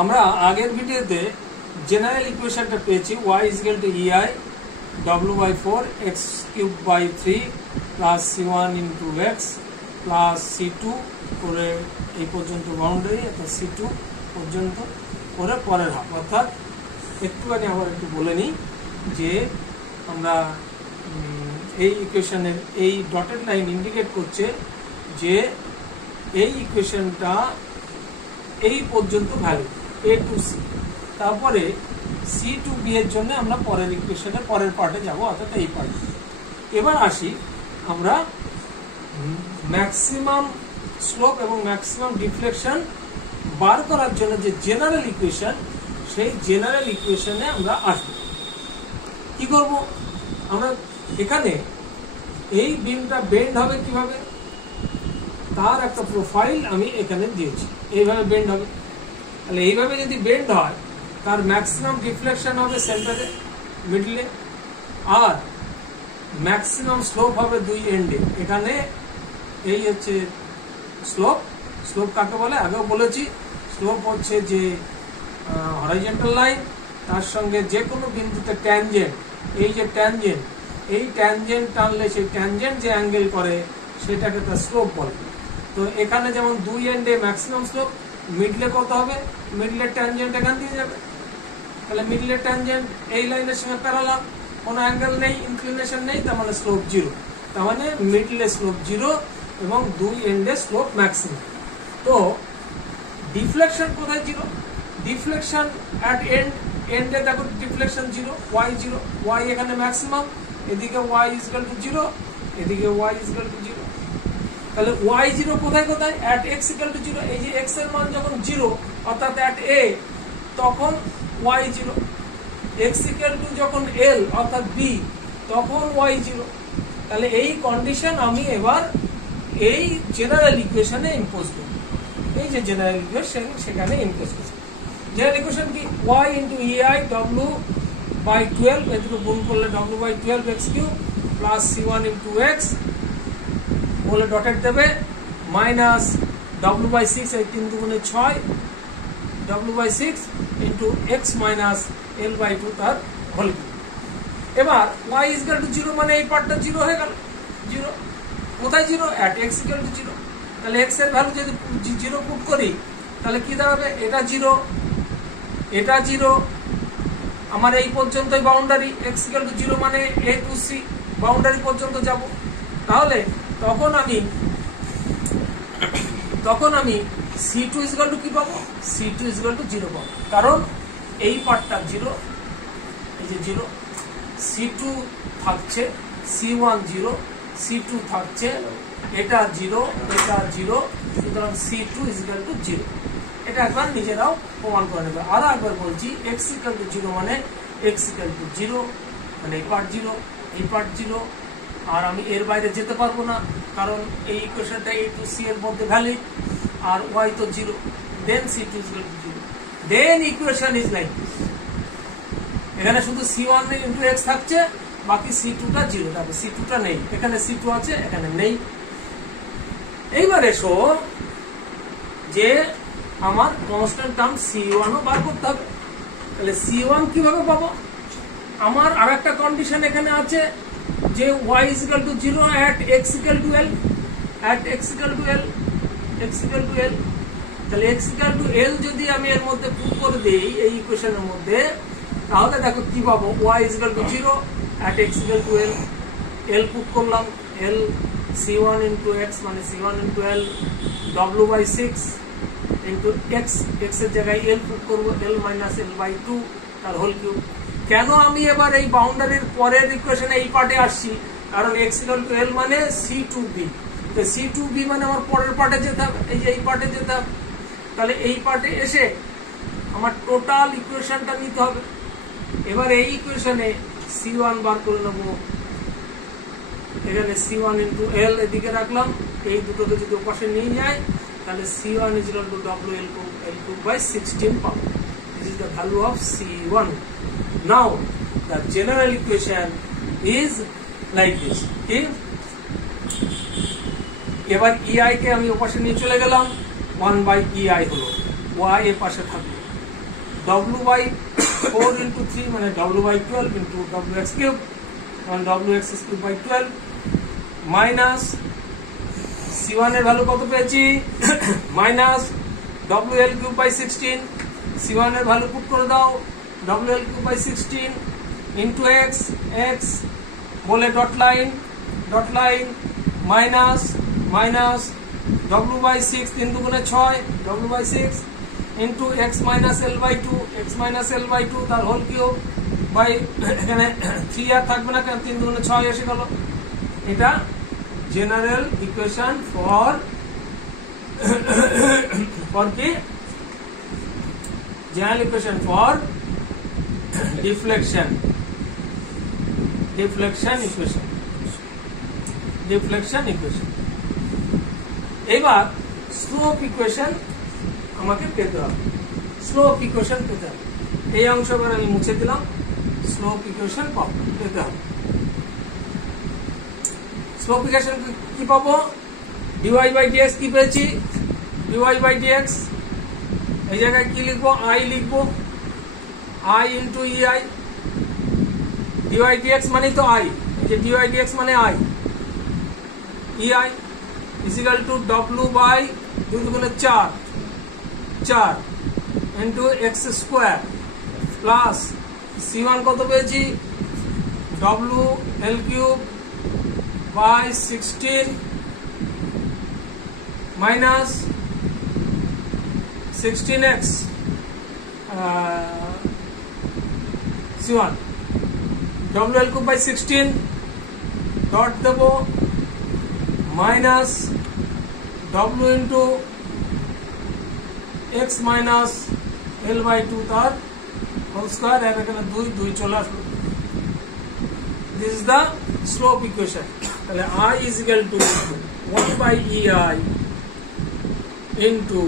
আমরা আগের ভিডিওতে জেনারেল ইকুয়েশনটা পেয়েছি y equal to ei w/4 x cube by 3 plus c1 into x plus c2 করে এই পর্যন্ত বাউন্ডারি অর্থাৎ c2 পর্যন্ত করে পরের হাফ। অর্থাৎ একটুখানি আবার একটু বলে নিই যে আমরা এই ইকুয়েশনের এই ডটেড লাইন ইন্ডিকেট করছে যে এই ইকুয়েশনটা এই পর্যন্ত ভ্যালু a টু c, তারপরে c টু b এর জন্য আমরা পরের ইকুয়েশনের পরের পার্টে যাব, অর্থাৎ এই পার্টে। এবার আসি আমরা ম্যাক্সিমাম স্লোপ এবং ম্যাক্সিমাম ডিফ্লেকশন বার করার জন্য যে জেনারেল ইকুয়েশন, সেই জেনারেল ইকুয়েশনে আমরা আসব। কি করব আমরা? এখানে এই বিমটা বেন্ড হবে কিভাবে তার একটা প্রোফাইল আমি এখানে দিয়েছি। এইভাবে বেন্ড হবে, তাহলে এইভাবে যদি বেন্ড হয় তার ম্যাক্সিমাম ডিফ্লেকশন হবে সেন্টারে, মিডলে, আর ম্যাক্সিমাম স্লোপ হবে দুই এন্ডে। এখানে এই হচ্ছে স্লোপ। স্লোপ কাকে বলে আগেও বলেছি, স্লোপ হচ্ছে যে হরাইজন্টাল লাইন, তার সঙ্গে যে কোনো বিন্দুতে ট্যানজেন্ট, এই যে ট্যানজেন্ট, এই ট্যানজেন্ট টানলে সেই ট্যানজেন্ট যে অ্যাঙ্গেল করে সেটাকে তার স্লোপ বলে। তো এখানে যেমন দুই এন্ডে ম্যাক্সিমাম স্লোপ, মিডলে কত হবে? মিডলের ট্যানজেন্ট এখান দিয়ে যাবে, তাহলে মিডলের ট্যানজেন্ট এই লাইনের সঙ্গে প্যারালাল, কোনো অ্যাঙ্গেল নেই, ইনক্লিনেশন নেই, তার মানে স্লোপ জিরো। তার মানে মিডলে স্লোপ জিরো এবং দুই এন্ডে স্লোপ ম্যাক্সিমাম। তো ডিফ্লেকশন কোথায় জিরো? ডিফ্লেকশন অ্যাট এন্ডে দেখো deflection zero, y zero, y এখানে ম্যাক্সিমাম, এদিকে y ইকুয়াল টু জিরো, এদিকে y ইকুয়াল টু জিরো। তাহলে y জিরো কোথায় কোথায়? At x equal to zero. এই যে x এর মান যখন জিরো অর্থাৎ অ্যাট a, তখন y zero. x equal to যখন l অর্থাৎ b, তখন y জিরো। তাহলে এই কন্ডিশন আমি এবার এই জেনারেল ইকুয়েশনে ইম্পোজ করব। এই যে জেনারেল ইকুয়েশন সেখানে ইম্পোজ করব। জেনারেল ইকুয়েশন কি? y ইন্টু ei w/12, এদিকে গুণ করলে w/12 x cube plus c1 into x বলে ডটেড দেবে, মাইনাস w/6, এই 3 দুগুণে 6, w/6 into x minus l/2 তার হোল কিউব। এবার y ইকুয়াল টু জিরো, মানে এই পার্টটা জিরো হয়ে গেল। জিরো কোথায় zero? At x equal to zero. তাহলে x এর ভ্যালু যদি জিরো পুট করি তাহলে কি দাঁড়াবে? এটা জিরো, এটা জিরো, আমার এই পর্যন্তই boundary. x equal to zero মানে a টু c বাউন্ডারি পর্যন্ত যাব। তাহলে তখন আমি c2 ইকুয়াল টু কি পাবো? c2 ইকুয়াল টু জিরো পাবো, কারণ এই পার্টটা জিরো, এই যে জিরো, c2 থাকছে, c1 জিরো, c2 থাকছে, এটা জিরো, এটা জিরো, সুতরাং c2 ইকুয়াল টু জিরো। এটা একবার নিজেরাও প্রমাণ করে নেবে। আরো একবার বলছি, x ইকুয়াল টু জিরো মানে x ইকুয়াল টু জিরো, মানে এই পার্ট জিরো, এই পার্ট জিরো, আর আমি এর বাইরে যেতে পারবো না, কারণ এই ইকুয়েশনটা a টু c এর মধ্যে ভ্যালিড, আর y তো zero. Then c2 equal to zero. Then equation is like this. এখানে শুধু c1 ইন্টু x থাকছে, বাকি c2 টা জিরো থাকবে। c2 টা নেই, এখানে c2 আছে, এখানে নেই। এইবার এসো যে আমার কনস্ট্যান্ট টার্ম c1 ও বার করতে হবে। তাহলে c1 কিভাবে পাবো? আমার আর একটা কন্ডিশন এখানে আছে যে y equal to zero at x equal to l, at x equal to l, x equal to l। তাহলে x ইকুয়াল টু l যদি আমি এর মধ্যে পুট করে দেই এই ইকুয়েশনের মধ্যে, তাহলে দেখো কি পাবো? y equal to zero at x equal to l, l put করলাম, l c1 ইন্টু x মানে c1 into l, w/6 into x, x এর জায়গায় l পুট করবো, l মাইনাস l/2 তার হোল কিউব। কেন আমি এবার এই বাউন্ডারির পরের ইকুয়েশনে এই পার্টে আসছি? কারণ x ইকুয়াল টু l মানে c2b, তো c2b মানে আমার পরের পার্টে যেতে হবে, এই যে এই পার্টে যেতে হবে। তাহলে এই পার্টে এসে আমার টোটাল ইকুয়েশনটা নিতে হবে। এবার এই ইকুয়েশনে c1 বার করে নেবো, এখানে c1 ইন্টু l এদিকে রাখলাম, এই দুটোকে যদি ওপাশে নিয়ে যায় তাহলে c1 ইকুয়াল টু w/l2/16 পাবো। This is the value of c1. Now the general equation is like this. এবার ei কে আমি ওপাশে নিয়ে চলে গেলাম, 1/ei হলো, y এর পাশে থাকবে, w by 4 into 3 মানে w by 12 into wx cube মানে wx cube by 12 minus c1 এর ভ্যালু কত পেয়েছি minus wl cube by 16 c1 এর ভ্যালু পুট করে দাও wl cube by 16 into x বলে dot line minus w by 6 3 দুগুণে 6 w by 6 into x minus l by 2 তার হোল কিউব বাই এখানে 3 আর থাকবে না কারণ 3 দুগুণে 6 এসে গেল এটা জেনারেল ইকুয়েশন ফর কি general equation for deflection equation এবার স্লোপ ইকুয়েশন আমাকে পেতে হবে এই অংশটা আমি মুছে দিলাম স্লোপ ইকুয়েশন পেতে হবে স্লোপ ইকুয়েশন কি পাবো dy by dx কি পেয়েছি dy by dx এই জায়গায় কি লিখবো I লিখবো I into ei dy dx মানে তো I এই যে dy dx মানে I ei is equal to w by 2 দুগুণে 4 into x square plus c1 কত পেয়েছি w l cube by 16 minus 16x c1 w l cube by 16 dot দেবো minus w into x minus l by 2 তার whole square আর এখানে 2 চলে আসবে this is the slope equation তাহলে I is equal to 1 by ei into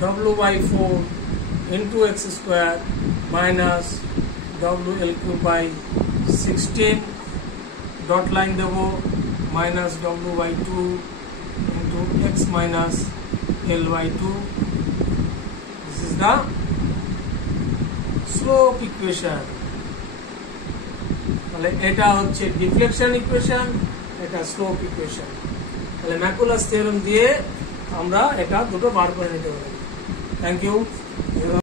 w by 4 into x square minus w l cube by 16 dot line দেবো minus w by 2 into x minus l by 2 this is the slope equation তাহলে এটা হচ্ছে deflection equation এটা slope equation তাহলে ম্যাকুলাস theorem দিয়ে আমরা এটা দুটো বার করে নিতে পারি থ্যাংক ইউ